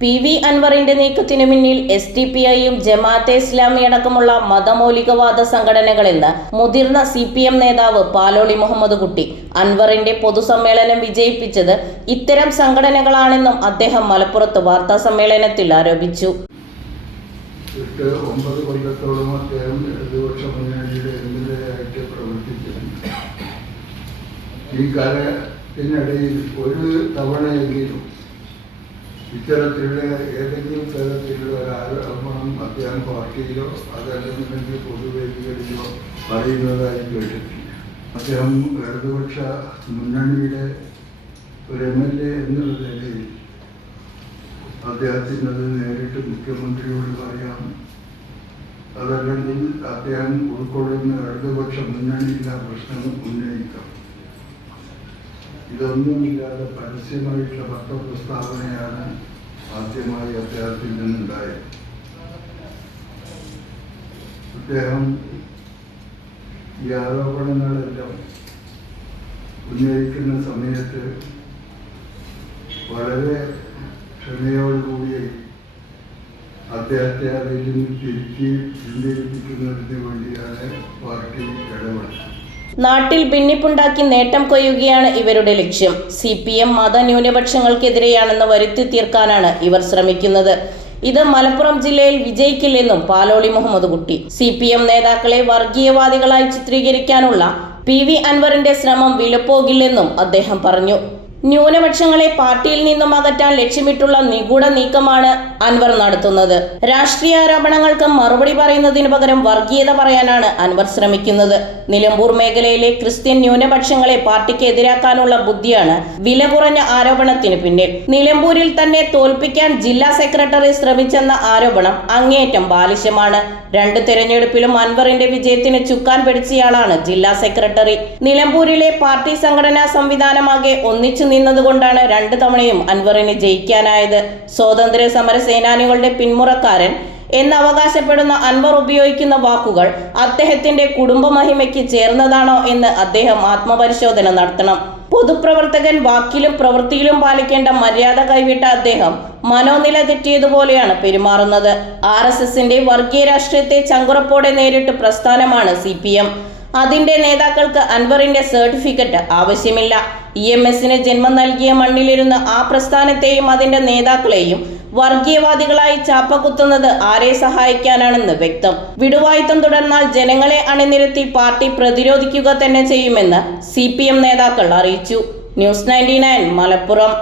PV അൻവറിന്റെ നീക്കത്തിനു പിന്നിൽ SDPIയും ജമാഅത്തെ ഇസ്ലാമി അടക്കമുള്ള മതമൗലികവാദ സംഘടനകളെന്ന് മുതിർന്ന CPM നേതാവ് പാലോളി മുഹമ്മദ് കുട്ടി. അൻവറിന്റെ പൊതുസമ്മേളനം വിജയിപ്പിച്ചത് ഇത്തരം സംഘടനകളാണെന്നും അദ്ദേഹം മലപ്പുറത്ത് വാർത്താ സമ്മേളനത്തിൽ ആരോപിച്ചു. 9 കൊല്ലത്തോളം അദ്ദേഹം ഇടതുപക്ഷ മുന്നണിയുടെ എംഎൽഎയായിട്ട് പ്രവർത്തിച്ചിട്ടുണ്ട്. ഈ കാലത്തിനിടയിൽ ഒരു തവണയെങ്കിലും ഇത്തരത്തിലുള്ള ഏതെങ്കിലും തരത്തിലുള്ള ഒരു ആരോപണം അദ്ദേഹം പാർട്ടിയിലോ അതല്ലെങ്കിൽ പൊതുവേദികളിലോ പറയുന്നതായി കേട്ടിട്ടില്ല. അദ്ദേഹം ഇടതുപക്ഷ മുന്നണിയുടെ ഒരു MLA എന്നുള്ള നിലയിൽ അദ്ദേഹത്തിനത് നേരിട്ട് മുഖ്യമന്ത്രിയോട് പറയാം, അതല്ലെങ്കിൽ അദ്ദേഹം ഉൾക്കൊള്ളുന്ന ഇടതുപക്ഷ മുന്നണിയിലെ പ്രശ്നങ്ങൾ ഉന്നയിക്കാം. ഇതൊന്നുമില്ലാതെ പരസ്യമായിട്ടുള്ള പത്രപ്രസ്താവനയാണ് ആദ്യമായി അദ്ദേഹത്തിൽ നിന്നുണ്ടായത്. അദ്ദേഹം ഈ ആരോപണങ്ങളെല്ലാം ഉന്നയിക്കുന്ന സമയത്ത് വളരെ ക്ഷമയോടുകൂടി അദ്ദേഹത്തെ അതിൽ നിന്ന് തിരുത്തി ചിന്തയിപ്പിക്കുന്നതിന് വേണ്ടിയാണ് പാർട്ടി ഇടപെട്ടത്. നാട്ടിൽ ഭിന്നിപ്പുണ്ടാക്കി നേട്ടം കൊയ്യുകയാണ് ഇവരുടെ ലക്ഷ്യം. CPM മതന്യൂനപക്ഷങ്ങൾക്കെതിരെയാണെന്ന് വരുത്തി തീർക്കാനാണ് ഇവർ ശ്രമിക്കുന്നത്. ഇത് മലപ്പുറം ജില്ലയിൽ വിജയിക്കില്ലെന്നും പാലോളി മുഹമ്മദ് കുട്ടി. CPM നേതാക്കളെ വർഗീയവാദികളായി ചിത്രീകരിക്കാനുള്ള PV അൻവറിന്റെ ശ്രമം വിലപ്പോകില്ലെന്നും അദ്ദേഹം പറഞ്ഞു. ന്യൂനപക്ഷങ്ങളെ പാർട്ടിയിൽ നിന്നും അകറ്റാൻ ലക്ഷ്യമിട്ടുള്ള നിഗൂഢ നീക്കമാണ് അൻവർ നടത്തുന്നത്. രാഷ്ട്രീയ ആരോപണങ്ങൾക്ക് മറുപടി പറയുന്നതിനു പകരം വർഗീയത പറയാനാണ് അൻവർ ശ്രമിക്കുന്നത്. നിലമ്പൂർ മേഖലയിലെ ക്രിസ്ത്യൻ ന്യൂനപക്ഷങ്ങളെ പാർട്ടിക്ക് എതിരാക്കാനുള്ള ബുദ്ധിയാണ് വില കുറഞ്ഞ ആരോപണത്തിന് പിന്നിൽ. നിലമ്പൂരിൽ തന്നെ തോൽപ്പിക്കാൻ ജില്ലാ സെക്രട്ടറി ശ്രമിച്ചെന്ന ആരോപണം അങ്ങേയറ്റം ബാലിശമാണ്. 2 തെരഞ്ഞെടുപ്പിലും അൻവറിന്റെ വിജയത്തിന് ചുക്കാൻ പിടിച്ചയാളാണ് ജില്ലാ സെക്രട്ടറി. നിലമ്പൂരിലെ പാർട്ടി സംഘടനാ സംവിധാനമാകെ ഒന്നിച്ചു നിന്നതുകൊണ്ടാണ് 2 തവണയും അൻവറിന് ജയിക്കാനായത്. സ്വാതന്ത്ര്യ സമര സേനാനികളുടെ പിന്മുറക്കാരൻ എന്ന് അവകാശപ്പെടുന്ന അൻവർ ഉപയോഗിക്കുന്ന വാക്കുകൾ അദ്ദേഹത്തിന്റെ കുടുംബ മഹിമയ്ക്ക് ചേർന്നതാണോ എന്ന് അദ്ദേഹം ആത്മപരിശോധന നടത്തണം. പൊതുപ്രവർത്തകൻ വാക്കിലും പ്രവൃത്തിയിലും പാലിക്കേണ്ട മര്യാദ കൈവിട്ട അദ്ദേഹം മനോനില തെറ്റിയതുപോലെയാണ് പെരുമാറുന്നത്. RSSന്റെ വർഗീയ രാഷ്ട്രീയത്തെ ചങ്കുറപ്പോടെ നേരിട്ട് പ്രസ്ഥാനമാണ് CPM. അതിന്റെ നേതാക്കൾക്ക് അൻവറിന്റെ സർട്ടിഫിക്കറ്റ് ആവശ്യമില്ല. EMSന് ജന്മം നൽകിയ മണ്ണിലിരുന്ന് ആ പ്രസ്ഥാനത്തെയും അതിന്റെ നേതാക്കളെയും വർഗീയവാദികളായി ചാപ്പകുത്തുന്നത് ആരെ സഹായിക്കാനാണെന്ന് വ്യക്തം. വിടുവായുത്തം തുടർന്നാൽ ജനങ്ങളെ അണിനിരത്തി പാർട്ടി പ്രതിരോധിക്കുക തന്നെ ചെയ്യുമെന്ന് CPM നേതാക്കൾ അറിയിച്ചു. ന്യൂസ് 99 മലപ്പുറം.